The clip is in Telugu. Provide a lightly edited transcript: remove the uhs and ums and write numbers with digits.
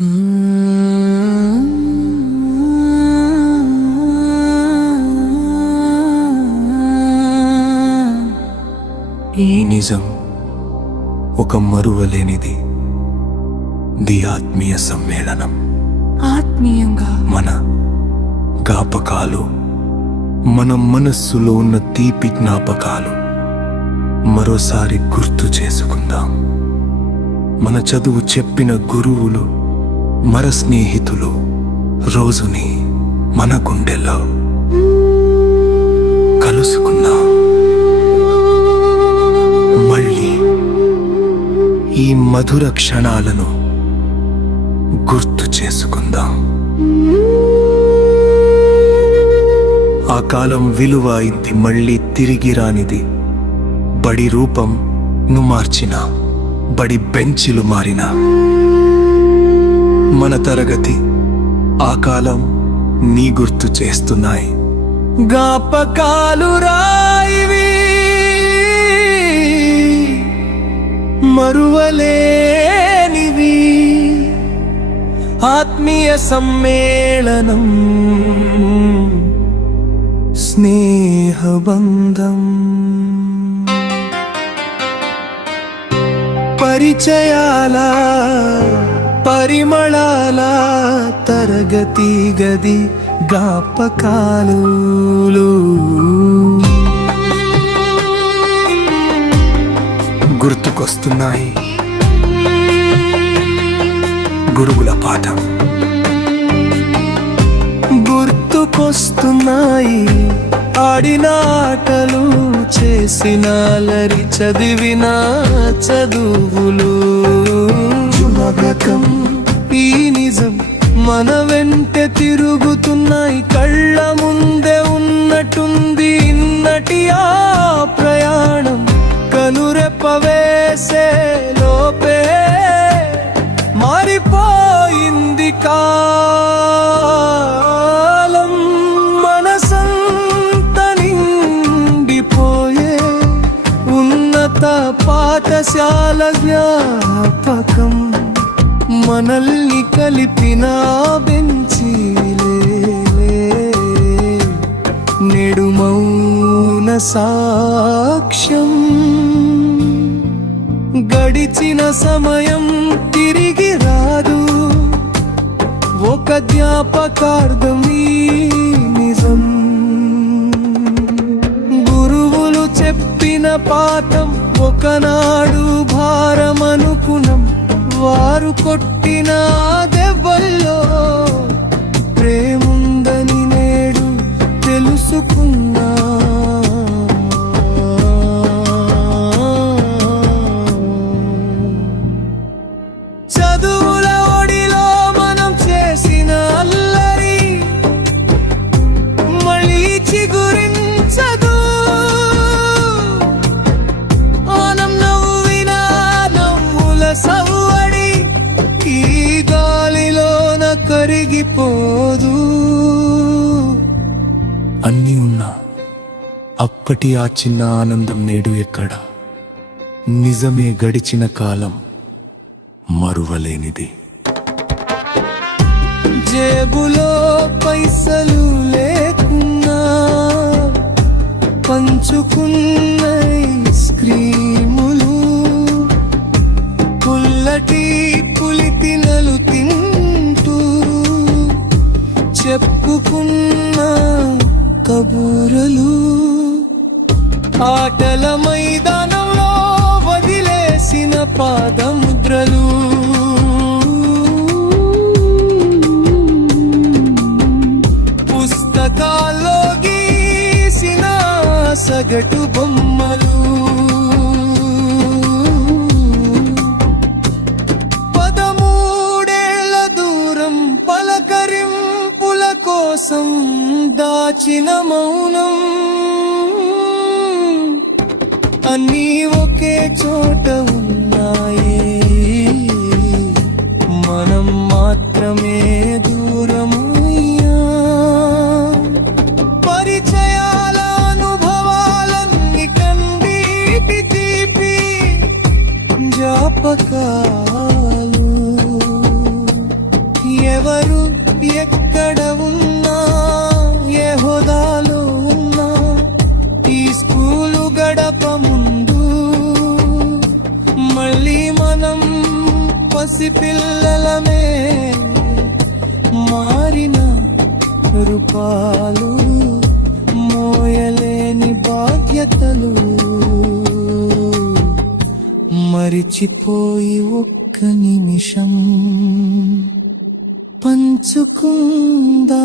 ఈ నిజం ఒక మరువలేనిది ది ఆత్మీయ సమ్మేళనం. ఆత్మీయంగా మన జ్ఞాపకాలు, మన మనస్సులో ఉన్న తీపి జ్ఞాపకాలు మరోసారి గుర్తు చేసుకుందాం. మన చదువు చెప్పిన గురువులు, మన స్నేహితులు రోజుని మన గుండెల్లో కలుసుకుందాం. మళ్ళీ ఈ మధుర క్షణాలను గుర్తు చేసుకుందాం. ఆ కాలం విలువ ఇది మళ్ళీ తిరిగి రానిది. బడి రూపం ను మార్చిన, బడి బెంచిలు మారిన, మన తరగతి ఆ కాలం నీ గుర్తు చేస్తున్నాయి. జ్ఞాపకాలు రాయివి మరువలేనివి, ఆత్మీయ సమ్మేళనం, స్నేహబంధం, పరిచయాల పరిమళాల తరగతి గది జ్ఞాపకాలు. గుర్తుకొస్తున్నాయి గురువుల పాఠం, గుర్తుకొస్తున్నాయి ఆడిన ఆటలు, చేసిన అల్లరి, చదివిన చదువులు. జ్ఞాపకం ఈ నిజం మన వెంటే తిరుగుతున్నాయి. కళ్ళ ముందే ఉన్నట్టుంది ఇన్నటి ఆ ప్రయాణం. కనురెప్ప వేసే లోపే మారిపోయింది కాలం. మనసంత నిండిపోయే ఉన్నత పాఠశాల జ్ఞాపకం. మనల్ని కలిపిన బెంచీలే నేడు మౌన సాక్ష్యం. గడిచిన సమయం తిరిగి రాదు, ఒక జ్ఞాపకార్థం ఈ నిజం. గురువులు చెప్పిన పాఠం ఒకనాడు భారమనుకున్నాం. వారు కొట్టిన దెబ్బల్లో ప్రేముందని నేడు తెలుసుకున్నా. చదువుల ఒడిలో మనం చేసిన అల్లరి మళ్ళీ చిగురించదు. ఆనం నవ్విన నవ్వుల సవ్వడి ఈ గాలిలోన కరిగిపోదు. అన్నీ ఉన్నా అప్పటి ఆ చిన్న ఆనందం నేడు ఎక్కడ? నిజమే, గడిచిన కాలం మరువలేనిది. జేబులో పైసలు లేకున్నా పంచుకున్న ఐస్ క్రీములు, పుల్లటి పులిపినలు తింటూ చెప్పుకున్న కబూరలు, ఆటల మైదానంలో వదిలేసిన పాదముద్రలు, పుస్తకాల్లో గీసిన సగటు బొమ్మలు, పదమూడేళ్ల దూరం పలకరింపుల కోసం దాచిన మౌనం. అన్నీ ఒకే చోట ఉన్నాయి, మనం మాత్రమే దూరమయ్యా. పరిచయాల అనుభవాలన్నీ కండిటి తీపి జ్ఞాపకాలు. పసిపిల్లలమే మారిన రూపాలు, మోయలేని బాధ్యతలు, మరిచిపోయి ఒక్క నిమిషం పంచుకుందా